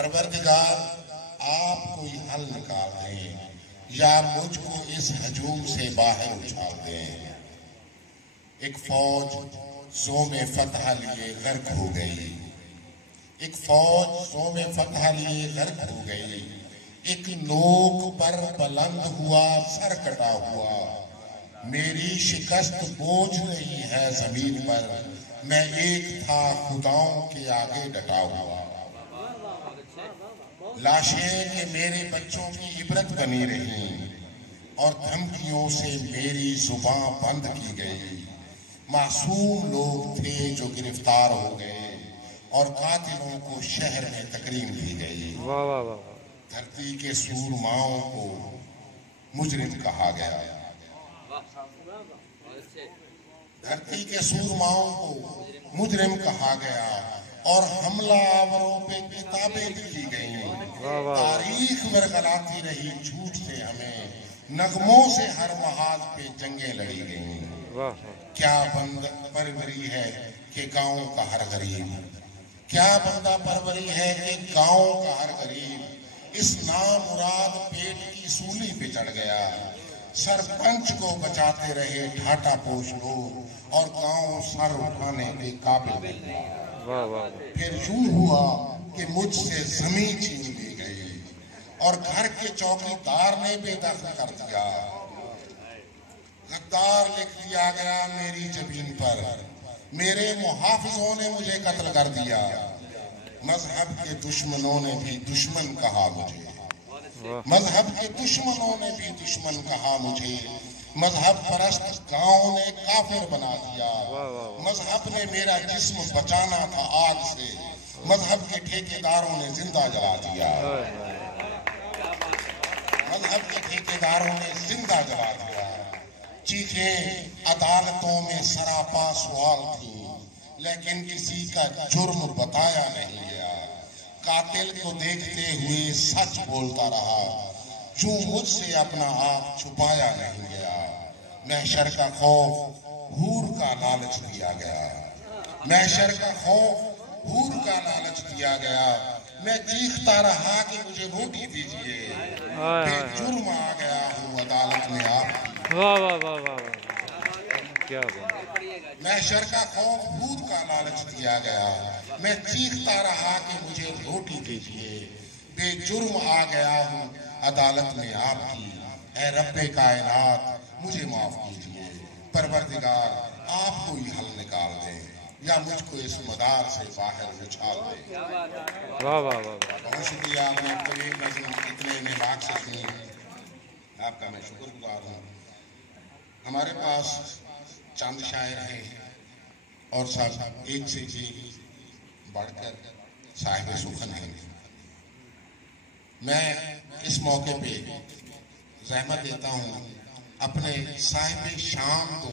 پروردگار آپ کوئی حل نکال دیں یا مجھ کو اس ہجوم سے باہر اچھال دیں۔ ایک فوج زوم فتح لیے غرق ہو گئی، ایک فوج زوم فتح لیے غرق ہو گئی، ایک نوک پر بلند ہوا سر کٹا ہوا، میری شکست بوجھ نہیں ہے زمین پر، میں ایک تھا خداؤں کے آگے ڈٹا ہوا۔ لاشیں کہ میرے بچوں کی عبرت بنی رہیں اور دھمکیوں سے میری زباں بند کی گئی، معصوم لوگ تھے جو گرفتار ہو گئے اور قاتلوں کو شہر میں تکریم دی گئی۔ دھرتی کے سورماؤں کو مجرم کہا گیا، دھرتی کے سورماؤں کو مجرم کہا گیا اور حملہ آوروں پہ کتابیں لکھی گئیں، تاریخ ورغلاتی رہی جھوٹ سے ہمیں، نغموں سے ہر محاذ پہ جنگیں لڑی گئیں۔ کیا بندہ پروری ہے کہ گاؤں کا ہر غریب، کیا بندہ پروری ہے کہ گاؤں کا ہر غریب اس نامراد پیٹ کی سولی پہ چڑھ گیا۔ سرپنچ کو بچاتے رہے ڈھاٹا پوش لوگ اور گاؤں سر اٹھانے کے قابل نہیں۔ پھر یوں ہوا کہ مجھ سے زمین چھین لی گئی اور گھر کے چوکیدار نے بے دخل کر دیا۔ غدار لکھ دیا گیا میری جبین پر، میرے محافظوں نے مجھے قتل کر دیا۔ مذہب کے دشمنوں نے بھی دشمن کہا مجھے، مذہب کے دشمنوں نے بھی دشمن کہا مجھے، مذہب پرست گاؤں نے کافر بنا دیا۔ مذہب نے میرا جسم بچانا تھا آگ سے، مذہب کے ٹھیکیداروں نے زندہ جلا دیا، مذہب کے ٹھیکیداروں نے زندہ جلا دیا۔ چیخیں عدالتوں میں سراپا سوال تھی لیکن کسی کا جرم بتایا نہیں گیا، قاتل کو دیکھتے ہوئے سچ بولتا رہا، جو مجھ سے اپنا آپ چھپایا نہیں گیا۔ محشر کا خوف حور کا لالچ دیا گیا، محشر کا خوف حور کا لالچ دیا گیا، میں چیختا رہا کہ مجھے روٹی دیجیے، بے جرم آ گیا ہوں عدالت میں آپ کی۔ محشر کا خوف حور کا لالچ دیا گیا، میں چیختا رہا کہ مجھے روٹی دیجیے، بے جرم آ گیا ہوں عدالت میں آپ کی۔ اے رب کائنات مجھے معاف کیجیے، پروردگار آپ کوئی حل نکال دیں یا مجھ کو اس مدار سے باہر اچھال دیں۔ بہت شکریہ، آپ نے طویل نظم اتنے نماک سے سنی، آپ کا میں شکر گزار ہوں۔ ہمارے پاس چند شاعر ہیں اور سب ایک سے ایک بڑھ کر صاحب سخن ہیں۔ میں اس موقع پہ زحمت دیتا ہوں اپنے صاحب شام کو